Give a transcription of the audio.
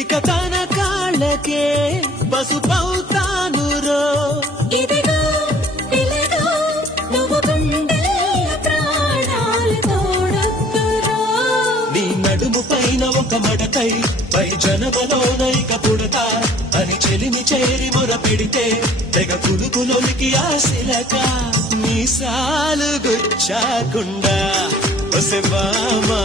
ఇక తన కాళ్ళకే పసుపవుతాను రో. ఇదిగో పిల్లగా నువ్వు గుండెల ప్రాణాలు తోడొద్దురో. నీ నడుము పైన ఒక మడకై పై జనమలోన ఇక పుడతా అని చెలిమి చేరి మొర పెడితే తెగ కులుకులొలికి ఆశలక మీసాలు గుచ్చాకుండా ఒసె బామా